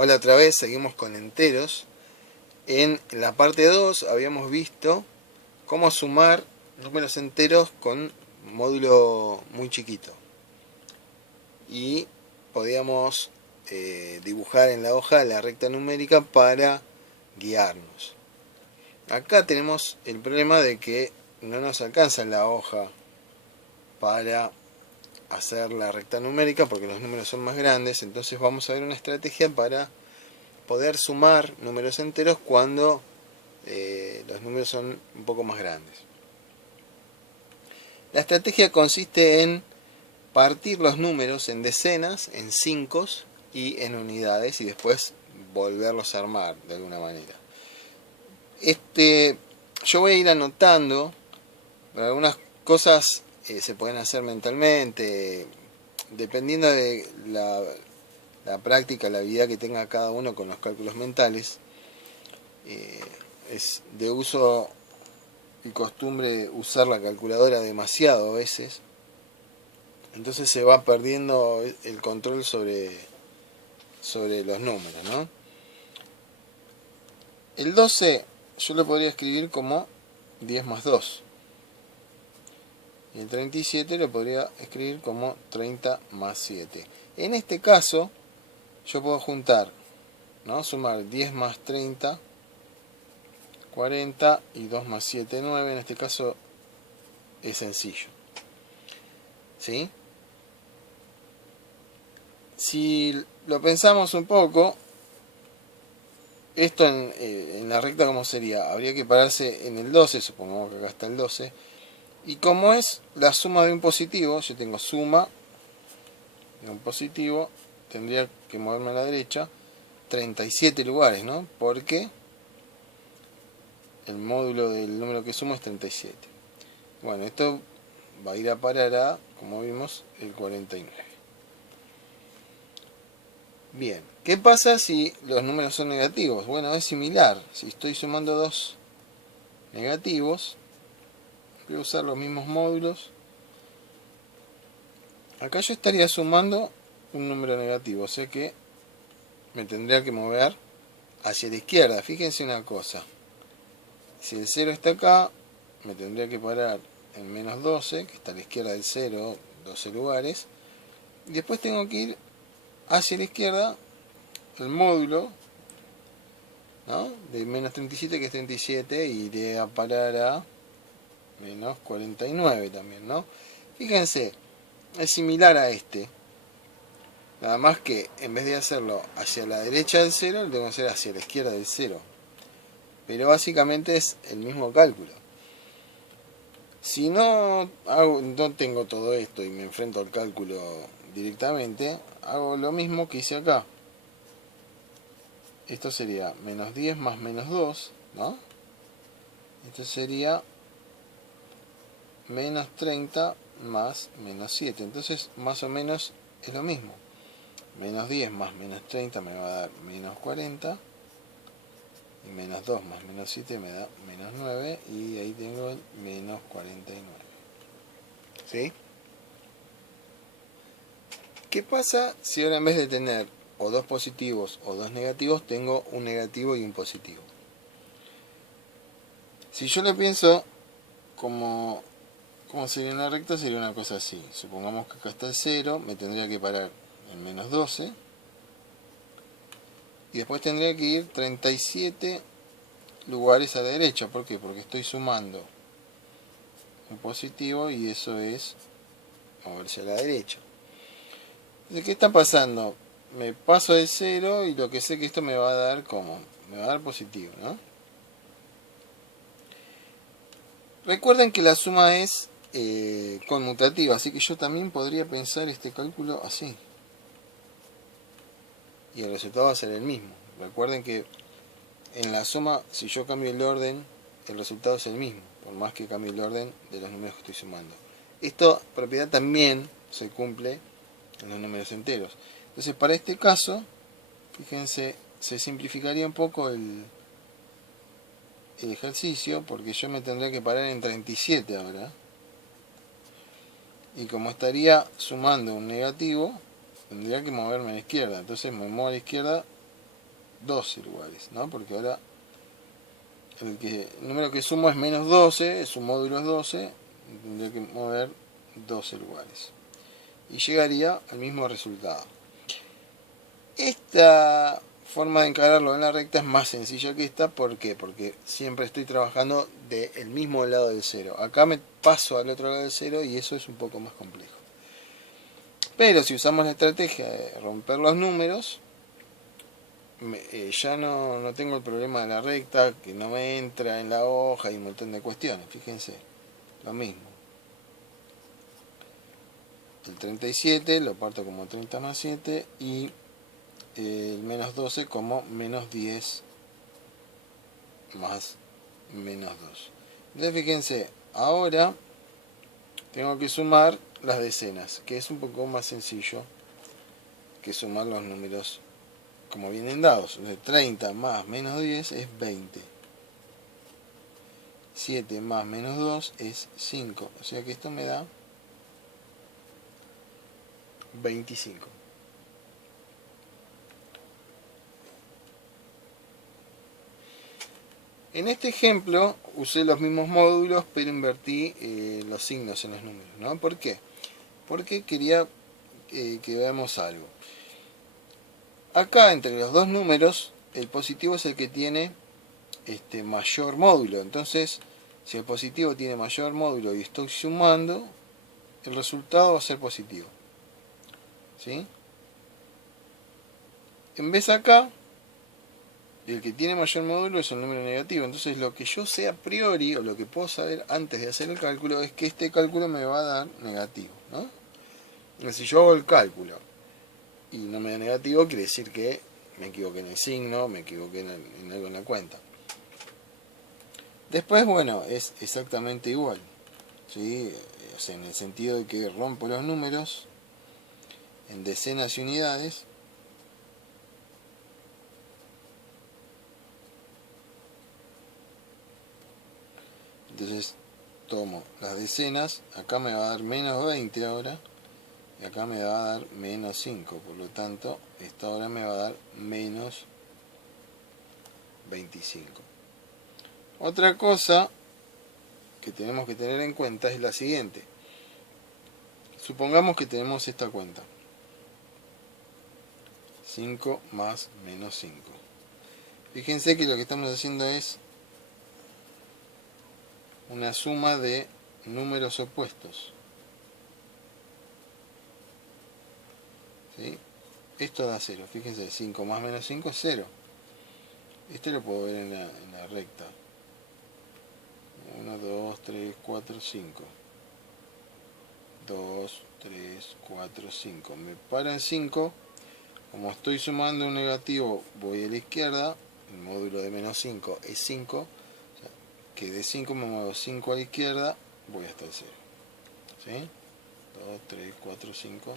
Hola otra vez, seguimos con enteros. En la parte 2 habíamos visto cómo sumar números enteros con módulo muy chiquito. Y podíamos dibujar en la hoja la recta numérica para guiarnos. Acá tenemos el problema de que no nos alcanza la hoja para hacer la recta numérica porque los números son más grandes. Entonces vamos a ver una estrategia para poder sumar números enteros cuando los números son un poco más grandes. La estrategia consiste en partir los números en decenas, en cincos y en unidades y después volverlos a armar de alguna manera. Yo voy a ir anotando, algunas cosas se pueden hacer mentalmente, dependiendo de la práctica, la habilidad que tenga cada uno con los cálculos mentales. Es de uso y costumbre usar la calculadora demasiado a veces, entonces se va perdiendo el control sobre los números, ¿no? El 12 yo lo podría escribir como 10 más 2 y el 37 lo podría escribir como 30 más 7. En este caso yo puedo juntar, ¿no? Sumar 10 más 30, 40 y 2 más 7, 9. En este caso es sencillo, ¿sí? Si lo pensamos un poco, esto en la recta, ¿cómo sería? Habría que pararse en el 12, supongamos que acá está el 12, y como es la suma de un positivo, yo tengo suma de un positivo, tendría que moverme a la derecha 37 lugares, ¿no? Porque el módulo del número que sumo es 37. Bueno, esto va a ir a parar a, como vimos, el 49. Bien, ¿qué pasa si los números son negativos? Bueno, es similar. Si estoy sumando dos negativos, voy a usar los mismos módulos. Acá yo estaría sumando un número negativo, o sea que me tendría que mover hacia la izquierda. Fíjense una cosa. Si el 0 está acá, me tendría que parar en menos 12, que está a la izquierda del 0, 12 lugares. Y después tengo que ir hacia la izquierda, el módulo, ¿no? De menos 37, que es 37, y iré a parar a menos 49 también, ¿no? Fíjense, es similar a este. Nada más que en vez de hacerlo hacia la derecha del 0, lo tengo que hacer hacia la izquierda del 0. Pero básicamente es el mismo cálculo. Si no tengo todo esto y me enfrento al cálculo directamente, hago lo mismo que hice acá. Esto sería menos 10 más menos 2, ¿no? Esto sería menos 30 más menos 7. Entonces, más o menos es lo mismo. Menos 10 más menos 30 me va a dar menos 40. Y menos 2 más menos 7 me da menos 9. Y ahí tengo el menos 49. ¿Sí? ¿Qué pasa si ahora en vez de tener o dos positivos o dos negativos, tengo un negativo y un positivo? Si yo lo pienso como sería una recta, sería una cosa así. Supongamos que acá está el 0, me tendría que parar en menos 12. Y después tendría que ir 37 lugares a la derecha. ¿Por qué? Porque estoy sumando un positivo y eso es moverse a la derecha. Entonces, ¿qué está pasando? Me paso de 0 y lo que sé que esto me va a dar como, me va a dar positivo, ¿no? Recuerden que la suma es conmutativa, así que yo también podría pensar este cálculo así. Y el resultado va a ser el mismo. Recuerden que en la suma, si yo cambio el orden, el resultado es el mismo, por más que cambie el orden de los números que estoy sumando. Esta propiedad también se cumple en los números enteros. Entonces, para este caso, fíjense, se simplificaría un poco el ejercicio, porque yo me tendría que parar en 37 ahora. Y como estaría sumando un negativo, tendría que moverme a la izquierda. Entonces me muevo a la izquierda 12 lugares, ¿no? Porque ahora el número que sumo es menos 12, su módulo es 12, tendría que mover 12 lugares. Y llegaría al mismo resultado. Esta forma de encararlo en la recta es más sencilla que esta. ¿Por qué? Porque siempre estoy trabajando del mismo lado del cero. Acá me paso al otro lado del cero y eso es un poco más complejo. Pero si usamos la estrategia de romper los números, ya no tengo el problema de la recta, que no me entra en la hoja y un montón de cuestiones. Fíjense, lo mismo. El 37 lo parto como 30 más 7 y el menos 12 como menos 10 más menos 2. Entonces fíjense, ahora tengo que sumar las decenas, que es un poco más sencillo que sumar los números como vienen dados. 30 más menos 10 es 20. 7 más menos 2 es 5. O sea que esto me da 25. En este ejemplo usé los mismos módulos, pero invertí los signos en los números, ¿no? ¿Por qué? Porque quería que veamos algo. Acá entre los dos números, el positivo es el que tiene mayor módulo. Entonces, si el positivo tiene mayor módulo y estoy sumando, el resultado va a ser positivo. ¿Sí? En vez acá, el que tiene mayor módulo es el número negativo. Entonces lo que yo sé a priori, o lo que puedo saber antes de hacer el cálculo, es que este cálculo me va a dar negativo, ¿no? Si yo hago el cálculo y no me da negativo, quiere decir que me equivoqué en el signo, me equivoqué en algo en la cuenta. Después, bueno, es exactamente igual, ¿sí? O sea, en el sentido de que rompo los números en decenas y unidades. Entonces tomo las decenas, acá me va a dar menos 20 ahora, y acá me va a dar menos 5, por lo tanto, esta ahora me va a dar menos 25. Otra cosa que tenemos que tener en cuenta es la siguiente. Supongamos que tenemos esta cuenta. 5 más menos 5. Fíjense que lo que estamos haciendo es una suma de números opuestos. ¿Sí? Esto da 0. Fíjense, 5 más menos 5 es 0. Este lo puedo ver en la recta. 1, 2, 3, 4, 5. 2, 3, 4, 5. Me para en 5. Como estoy sumando un negativo, voy a la izquierda. El módulo de menos 5 es 5. O sea, que de 5 me muevo 5 a la izquierda, voy hasta el 0. ¿Sí? 2, 3, 4, 5.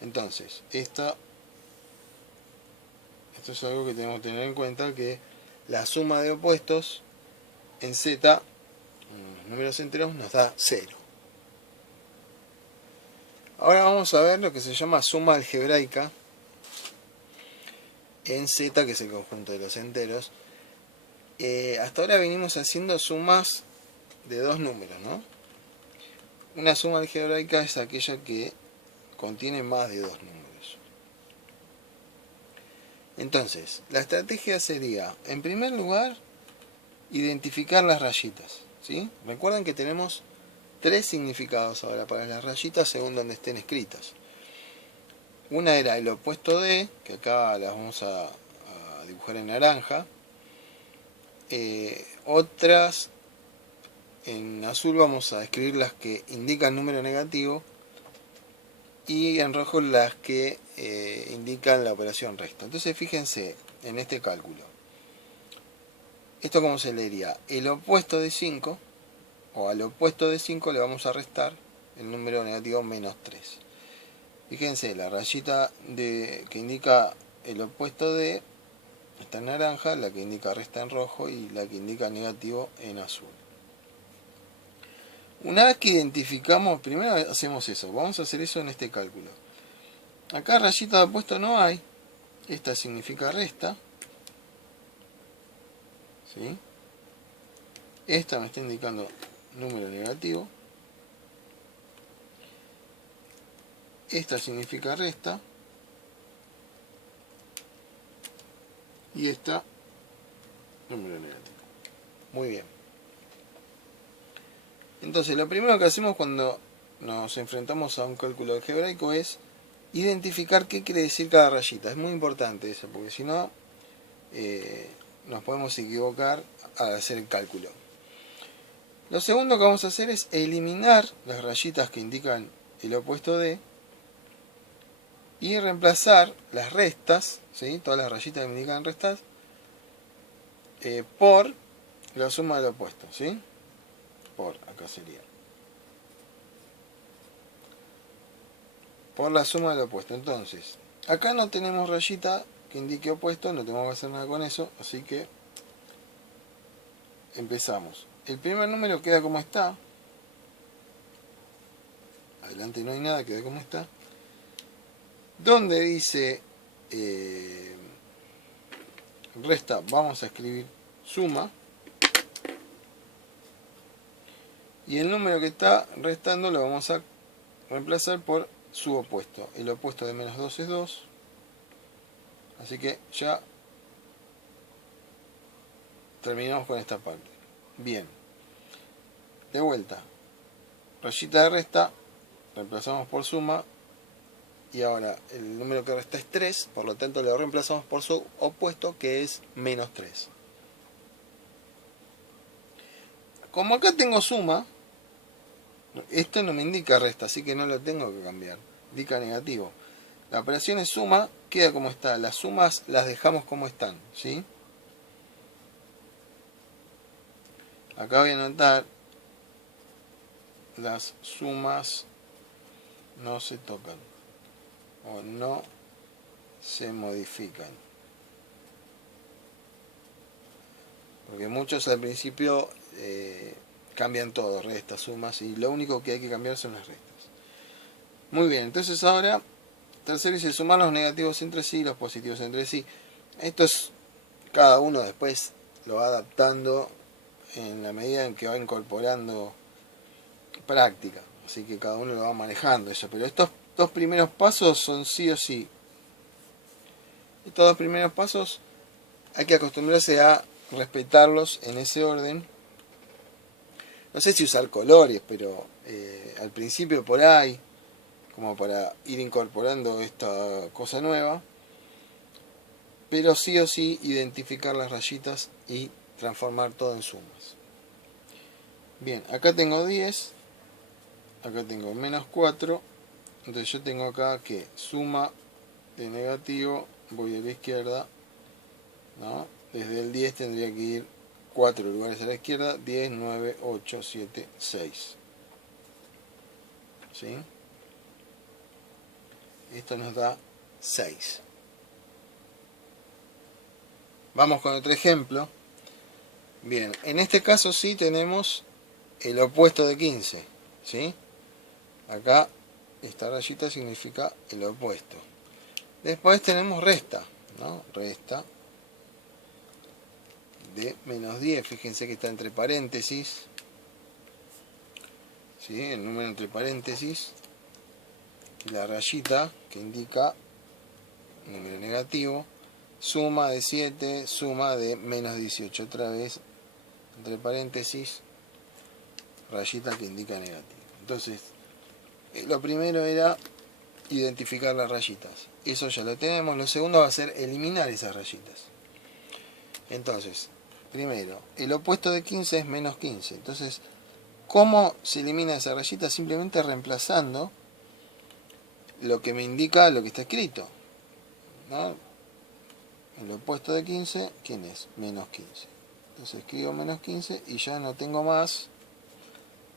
Entonces, esto es algo que tenemos que tener en cuenta, que la suma de opuestos en z, los números enteros, nos da 0. Ahora vamos a ver lo que se llama suma algebraica en z, que es el conjunto de los enteros. Hasta ahora venimos haciendo sumas de dos números, ¿no? Una suma algebraica es aquella que contiene más de dos números. Entonces, la estrategia sería, en primer lugar, identificar las rayitas, ¿sí? Recuerden que tenemos tres significados ahora para las rayitas según donde estén escritas. Una era el opuesto de, que acá las vamos a dibujar en naranja. Otras, en azul vamos a escribir las que indican número negativo. Y en rojo las que indican la operación resta. Entonces fíjense en este cálculo. ¿Esto cómo se leería? El opuesto de 5, o al opuesto de 5 le vamos a restar el número negativo menos 3. Fíjense, la rayita que indica el opuesto de está en naranja, la que indica resta en rojo y la que indica negativo en azul. Una vez que identificamos, primero hacemos eso, vamos a hacer eso en este cálculo. Acá rayita de opuesto no hay, esta significa resta, ¿sí? Esta me está indicando número negativo. Esta significa resta. Y esta, número negativo. Muy bien. Entonces, lo primero que hacemos cuando nos enfrentamos a un cálculo algebraico es identificar qué quiere decir cada rayita. Es muy importante eso, porque si no, nos podemos equivocar al hacer el cálculo. Lo segundo que vamos a hacer es eliminar las rayitas que indican el opuesto de y reemplazar las restas, ¿sí? Todas las rayitas que me indican restas, por la suma del opuesto, ¿sí? Por, acá sería. Por la suma del opuesto. Entonces, acá no tenemos rayita que indique opuesto, no tenemos que hacer nada con eso, así que empezamos. El primer número queda como está. Adelante no hay nada, queda como está. Donde dice resta, vamos a escribir suma. Y el número que está restando lo vamos a reemplazar por su opuesto. El opuesto de menos 2 es 2. Así que ya terminamos con esta parte. Bien. De vuelta. Rayita de resta. Reemplazamos por suma. Y ahora el número que resta es 3. Por lo tanto lo reemplazamos por su opuesto, que es menos 3. Como acá tengo suma, esto no me indica resta, así que no lo tengo que cambiar. Indica negativo. La operación es suma, queda como está. Las sumas las dejamos como están, ¿sí? Acá voy a anotar las sumas no se tocan o no se modifican. Porque muchos al principio cambian todo, restas, sumas, y lo único que hay que cambiar son las restas. Muy bien, entonces ahora, tercero dice sumar los negativos entre sí y los positivos entre sí. Esto es, cada uno después lo va adaptando en la medida en que va incorporando práctica. Así que cada uno lo va manejando eso. Pero estos dos primeros pasos son sí o sí. Estos dos primeros pasos hay que acostumbrarse a respetarlos en ese orden. No sé si usar colores, pero al principio por ahí, como para ir incorporando esta cosa nueva. Pero sí o sí identificar las rayitas y transformar todo en sumas. Bien, acá tengo 10. Acá tengo menos 4. Entonces yo tengo acá que suma de negativo, voy a la izquierda, ¿no? Desde el 10 tendría que ir 4 lugares a la izquierda, 10, 9, 8, 7, 6. ¿Sí? Esto nos da 6. Vamos con otro ejemplo. Bien, en este caso sí tenemos el opuesto de 15, ¿sí? Acá esta rayita significa el opuesto. Después tenemos resta, ¿no? Resta de menos 10. Fíjense que está entre paréntesis. ¿Sí? El número entre paréntesis. Y la rayita que indica número negativo. Suma de 7, suma de menos 18. Otra vez entre paréntesis. Rayita que indica negativo. Entonces, lo primero era identificar las rayitas. Eso ya lo tenemos. Lo segundo va a ser eliminar esas rayitas. Entonces, primero, el opuesto de 15 es menos 15. Entonces, ¿cómo se elimina esa rayita? Simplemente reemplazando lo que me indica lo que está escrito, ¿no? El opuesto de 15, ¿quién es? Menos 15. Entonces escribo menos 15 y ya no tengo más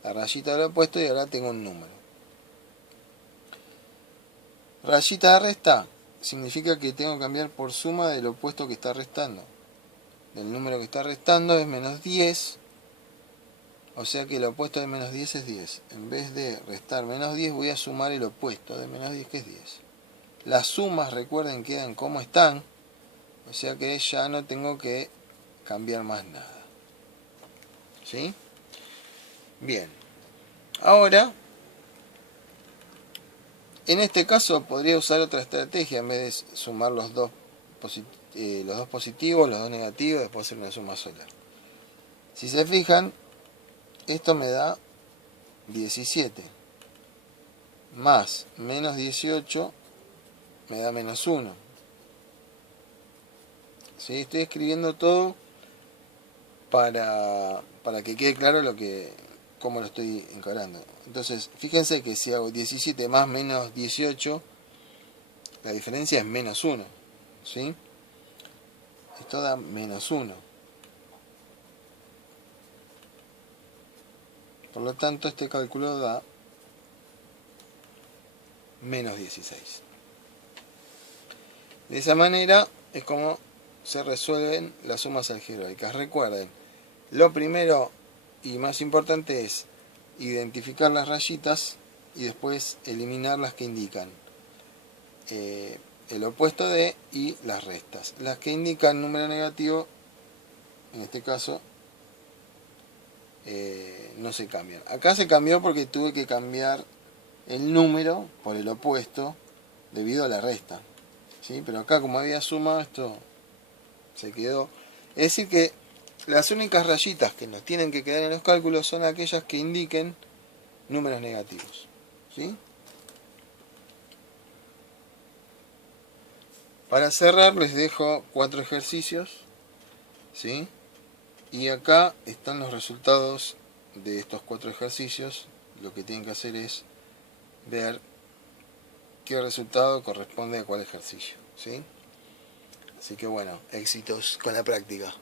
la rayita del opuesto y ahora tengo un número. Rayita de resta significa que tengo que cambiar por suma del opuesto que está restando. El número que está restando es menos 10, o sea que el opuesto de menos 10 es 10. En vez de restar menos 10 voy a sumar el opuesto de menos 10, que es 10. Las sumas, recuerden, quedan como están, o sea que ya no tengo que cambiar más nada. ¿Sí? Bien. Ahora, en este caso podría usar otra estrategia. En vez de sumar los dos positivos, los dos negativos, después hacer una suma sola. Si se fijan, esto me da 17. Más menos 18 me da menos 1. ¿Sí? Estoy escribiendo todo para que quede claro cómo lo estoy encarando. Entonces, fíjense que si hago 17 más menos 18, la diferencia es menos 1. ¿Sí? Esto da menos 1. Por lo tanto, este cálculo da menos 16. De esa manera es como se resuelven las sumas algebraicas. Recuerden, lo primero y más importante es identificar las rayitas y después eliminar las que indican el opuesto de y las restas. Las que indican número negativo, en este caso, no se cambian. Acá se cambió porque tuve que cambiar el número por el opuesto debido a la resta. ¿Sí? Pero acá, como había suma, esto se quedó. Es decir que las únicas rayitas que nos tienen que quedar en los cálculos son aquellas que indiquen números negativos. ¿Sí? Para cerrar les dejo 4 ejercicios. ¿Sí? Y acá están los resultados de estos 4 ejercicios. Lo que tienen que hacer es ver qué resultado corresponde a cuál ejercicio. ¿Sí? Así que bueno, éxitos con la práctica.